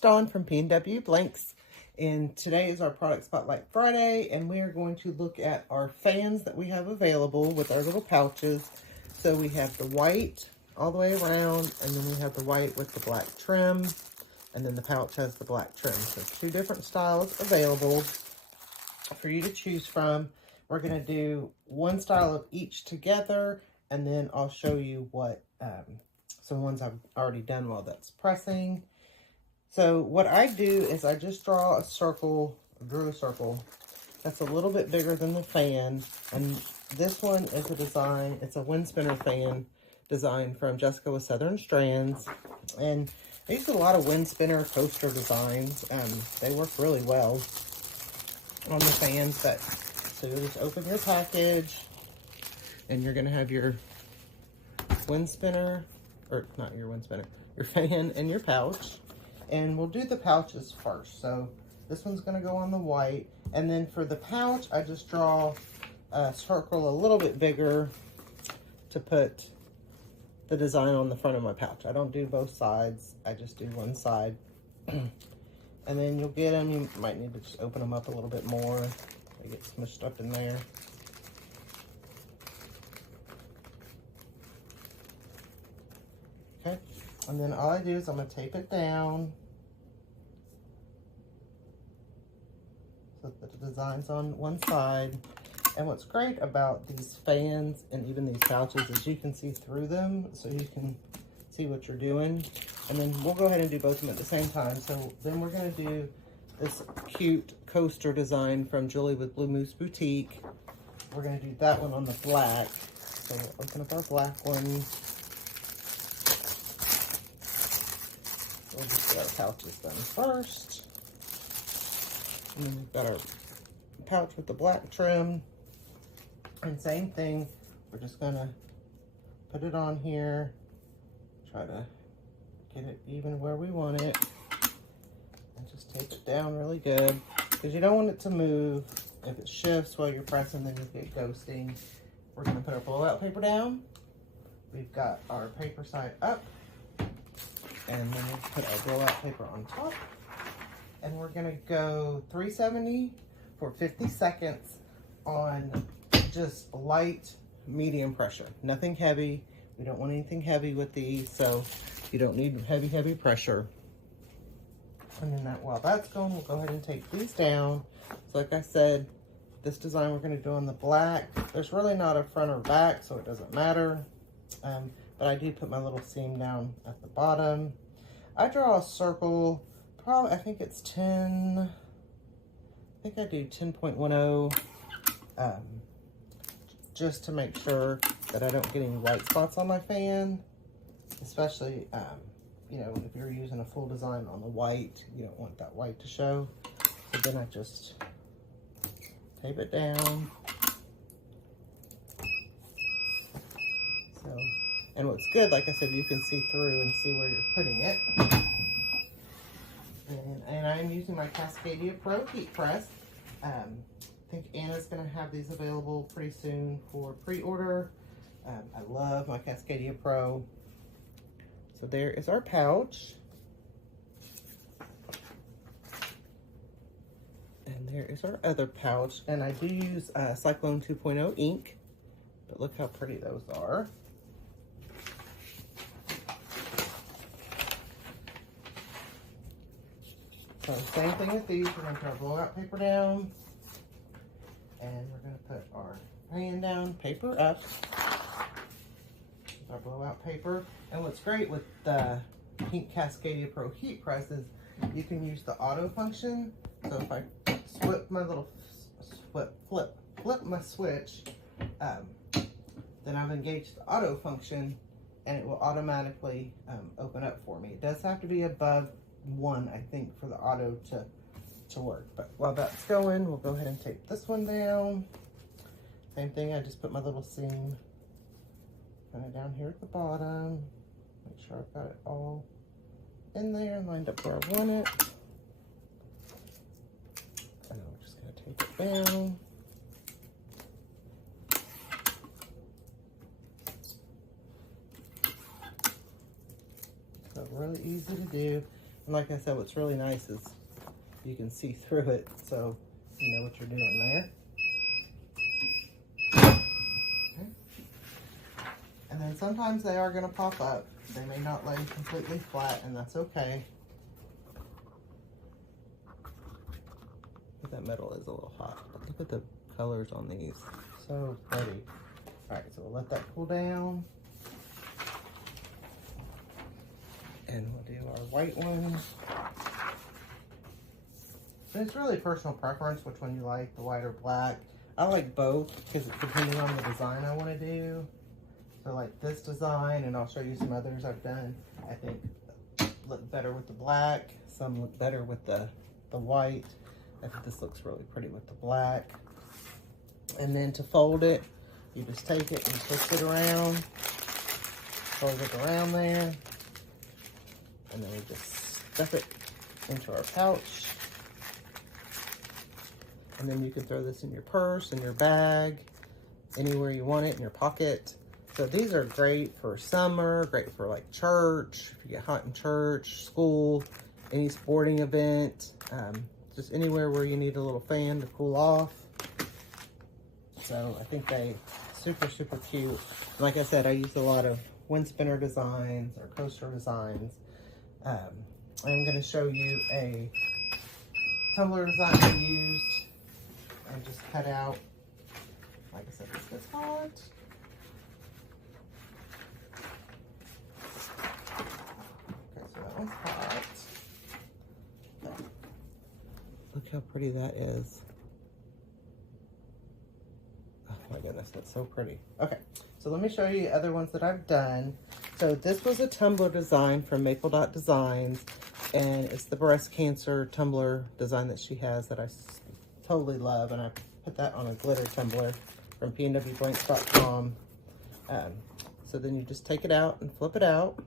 it's Dawn from PNW Blanks, and today is our Product Spotlight Friday, and we are going to look at our fans that we have available with our little pouches. So we have the white all the way around, and then we have the white with the black trim, and then the pouch has the black trim. So 2 different styles available for you to choose from. We're going to do one style of each together, and then I'll show you what some ones I've already done while that's pressing. So what I do is I just draw a circle, drew a circle that's a little bit bigger than the fan. And this one is a design, it's a wind spinner fan design from Jessica with Southern Strands. And I use a lot of wind spinner coaster designs. They work really well on the fans. But so you just open your package and you're gonna have your wind spinner, or not your wind spinner, your fan and your pouch. And we'll do the pouches first. So this one's gonna go on the white. And then for the pouch, I just draw a circle a little bit bigger to put the design on the front of my pouch. I don't do both sides, I just do one side. And then you'll get them, you might need to just open them up a little bit more. They get smushed up in there. Okay, and then all I do is I'm gonna tape it down so that the design's on one side. And what's great about these fans and even these pouches is you can see through them, so you can see what you're doing. And then we'll go ahead and do both of them at the same time. So then we're gonna do this cute coaster design from Julie with Blue Moose Boutique. We're gonna do that one on the black. So we'll open up our black one. We'll just get our pouches done first. And then we've got our pouch with the black trim. And same thing, we're just gonna put it on here, try to get it even where we want it, and just tape it down really good, because you don't want it to move. If it shifts while you're pressing, then you get ghosting. We're gonna put our blowout paper down. We've got our paper side up, and then we'll put our blowout paper on top. And we're gonna go 370 for 50 seconds on just light, medium pressure. Nothing heavy. We don't want anything heavy with these, so you don't need heavy pressure. And then while that's going, we'll go ahead and take these down. So like I said, this design we're gonna do on the black. There's really not a front or back, so it doesn't matter. But I do put my little seam down at the bottom. I draw a circle, probably, I think it's 10, I think I do 10.10, just to make sure that I don't get any white spots on my fan, especially, you know, if you're using a full design on the white, you don't want that white to show. So then I just tape it down. So, and what's good, like I said, you can see through and see where you're putting it. And I'm using my Cascadia Pro heat press. I think Anna's gonna have these available pretty soon for pre-order. I love my Cascadia Pro. So there is our pouch. And there is our other pouch. And I do use Cyclone 2.0 ink, but look how pretty those are. So same thing with these, we're gonna put our blowout paper down, and we're gonna put our fan down, paper up, with our blowout paper. And what's great with the Pink Cascadia Pro heat press is you can use the auto function. So if I flip my little flip my switch, then I've engaged the auto function, and it will automatically open up for me. It does have to be above 1, I think, for the auto to work. But while that's going, we'll go ahead and tape this one down. Same thing, I just put my little seam kind of down here at the bottom. Make sure I've got it all in there and lined up where I want it. And then we're just gonna tape it down. So really easy to do. And like I said, what's really nice is you can see through it, so you know what you're doing there. Okay. And then sometimes they are going to pop up. They may not lay completely flat, and that's okay. But that metal is a little hot. But look at the colors on these. So pretty. Alright, so we'll let that cool down. And we'll do our white one. And it's really personal preference which one you like, the white or black. I like both because it's depending on the design I want to do. So like this design, and I'll show you some others I've done, I think look better with the black. Some look better with the white. I think this looks really pretty with the black. And then to fold it, you just take it and twist it around, fold it around there, and then we just stuff it into our pouch. And then you can throw this in your purse, in your bag, anywhere you want it, in your pocket. So these are great for summer, great for like church, if you get hot in church, school, any sporting event, just anywhere where you need a little fan to cool off. So I think they super, super cute. Like I said, I used a lot of wind spinner designs or coaster designs. I'm going to show you a tumbler design I used. I just cut out, like I said, this gets hot. Okay, so that one's hot. Look how pretty that is. Oh my goodness, that's so pretty. Okay, so let me show you other ones that I've done. So this was a tumbler design from Maple Dot Designs, and it's the breast cancer tumbler design that she has that I totally love, and I put that on a glitter tumbler from PNW.com. So then you just take it out and flip it out,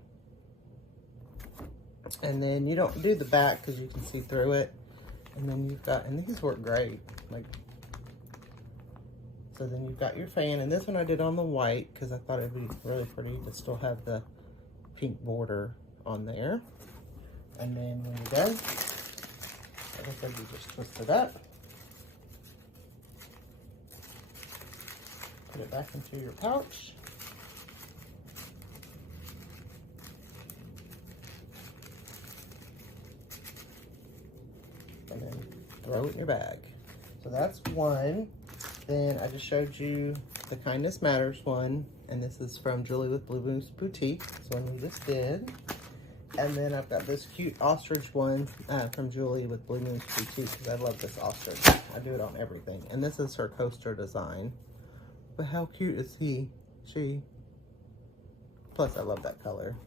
and then you don't do the back because you can see through it. And then you've got, and these work great, like, so then you've got your fan, and this one I did on the white because I thought it'd be really pretty to still have the pink border on there. And then when you're done, like I said, you just twist it up, put it back into your pouch, and then throw it in your bag. So that's one. Then I just showed you the Kindness Matters one, and this is from Julie with Blue Moose Boutique. That's one we just did. And then I've got this cute ostrich one from Julie with Blue Moose Boutique, because I love this ostrich. I do it on everything. And this is her coaster design. But how cute is she? Plus, I love that color.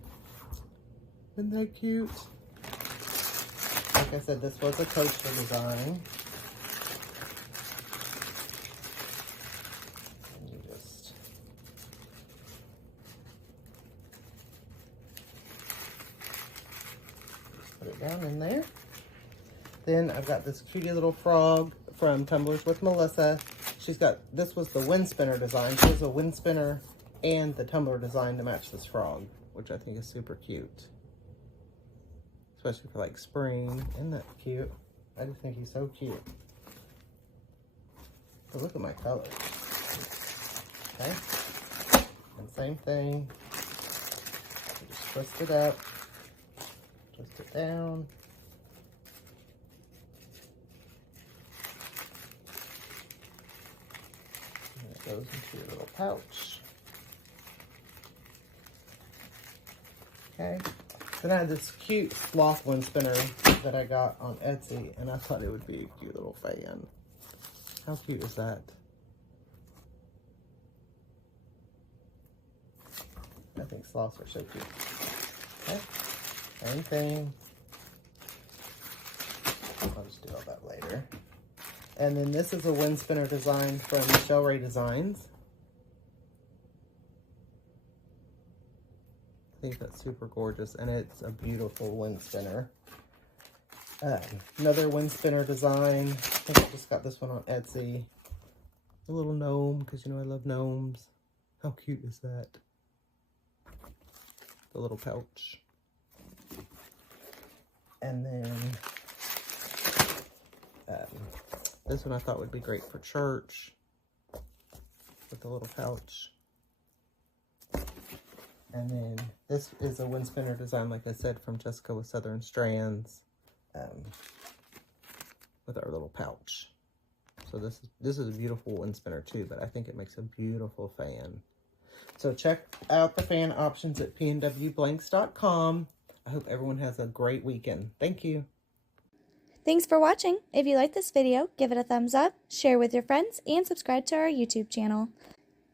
Isn't that cute? Like I said, this was a coaster design. And you just put it down in there. Then I've got this cutie little frog from Tumblers with Melissa. She's got, this was the wind spinner design. She has a wind spinner and the tumbler design to match this frog, which I think is super cute. Especially for like spring. Isn't that cute? I just think he's so cute. But look at my colors. Okay. And same thing. You just twist it up. Twist it down. And it goes into your little pouch. Okay. Then I had this cute sloth wind spinner that I got on Etsy, and I thought it would be a cute little fan. How cute is that? I think sloths are so cute. Okay, same thing. I'll just do all that later. And then this is a wind spinner design from Raye Designs. I think that's super gorgeous, and it's a beautiful wind spinner. Another wind spinner design. I think I just got this one on Etsy. A little gnome, because you know I love gnomes. How cute is that? The little pouch. And then this one I thought would be great for church with the little pouch. And then this is a wind spinner design, like I said, from Jessica with Southern Strands, with our little pouch. So this is a beautiful wind spinner too, but I think it makes a beautiful fan. So check out the fan options at pnwblanks.com. I hope everyone has a great weekend. Thank you. Thanks for watching. If you like this video, give it a thumbs up, share with your friends, and subscribe to our YouTube channel.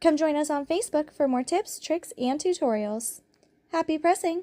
Come join us on Facebook for more tips, tricks, and tutorials. Happy pressing!